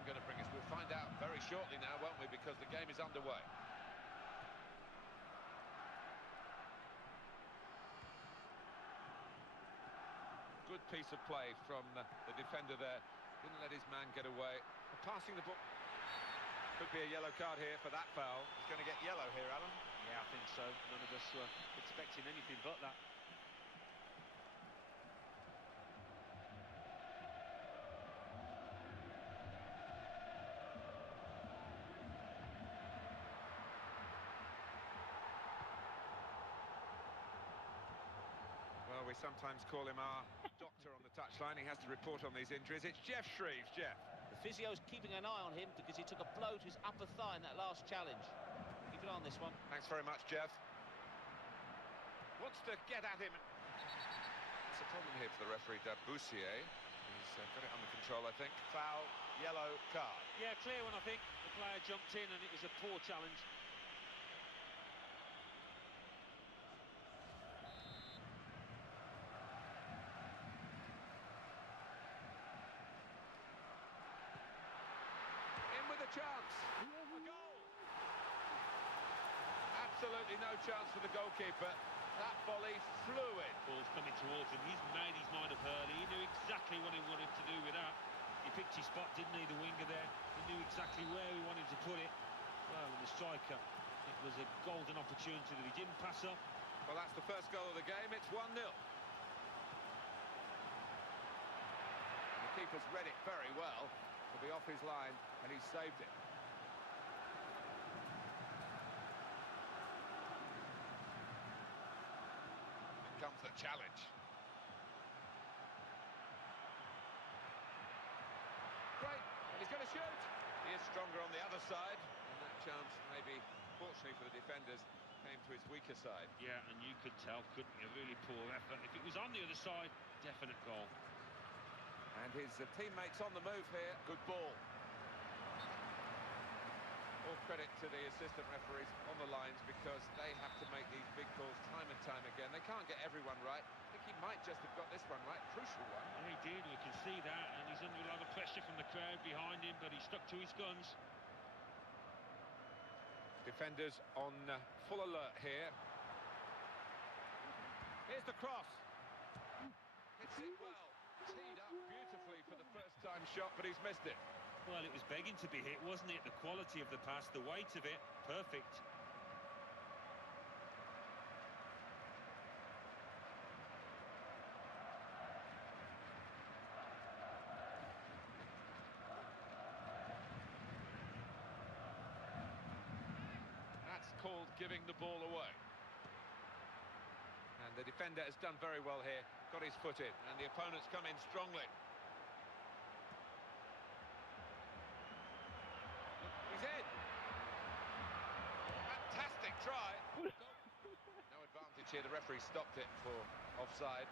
time going to bring us? We'll find out very shortly now, won't we, because the game is underway. Good piece of play from the defender there. Didn't let his man get away. Passing the ball. Could be a yellow card here for that foul. He's going to get yellow here, Alan. Yeah, I think so. None of us were expecting anything but that. Well, we sometimes call him our doctor on the touchline. He has to report on these injuries. It's Jeff Shreves. Jeff. The physio's keeping an eye on him because he took a blow to his upper thigh in that last challenge. Keep an eye on this one. Thanks very much, Jeff. Wants to get at him. It's a problem here for the referee, Boussier. He's got it under control, I think. Foul, yellow card. Yeah, clear one, I think. The player jumped in and it was a poor challenge. Chance. A goal. Absolutely no chance for the goalkeeper. That volley flew in. Ball's coming towards him. He's made his mind up early. He knew exactly what he wanted to do with that. He picked his spot, didn't he, the winger there? He knew exactly where he wanted to put it. Well, and the striker, it was a golden opportunity that he didn't pass up. Well, that's the first goal of the game. It's 1-0. And the keeper's read it very well. Will be off his line, and he's saved it. Here comes the challenge. Great, and he's going to shoot. He is stronger on the other side, and that chance, maybe, fortunately for the defenders, came to his weaker side. Yeah, and you could tell, couldn't you? Really poor effort. If it was on the other side, definite goal. And his teammates on the move here. Good ball. All credit to the assistant referees on the lines because they have to make these big calls time and time again. They can't get everyone right. I think he might just have got this one right. Crucial one. Yeah, he did. We can see that. And he's under a lot of pressure from the crowd behind him, but he stuck to his guns. Defenders on full alert here. Here's the cross. Hits it well. Teed up beautifully for the first-time shot, but he's missed it. Well, it was begging to be hit, wasn't it? The quality of the pass, the weight of it, perfect. That's called giving the ball away. And the defender has done very well here. Got his foot in, and the opponents come in strongly. He's in. Fantastic try. No advantage here. The referee stopped it for offside.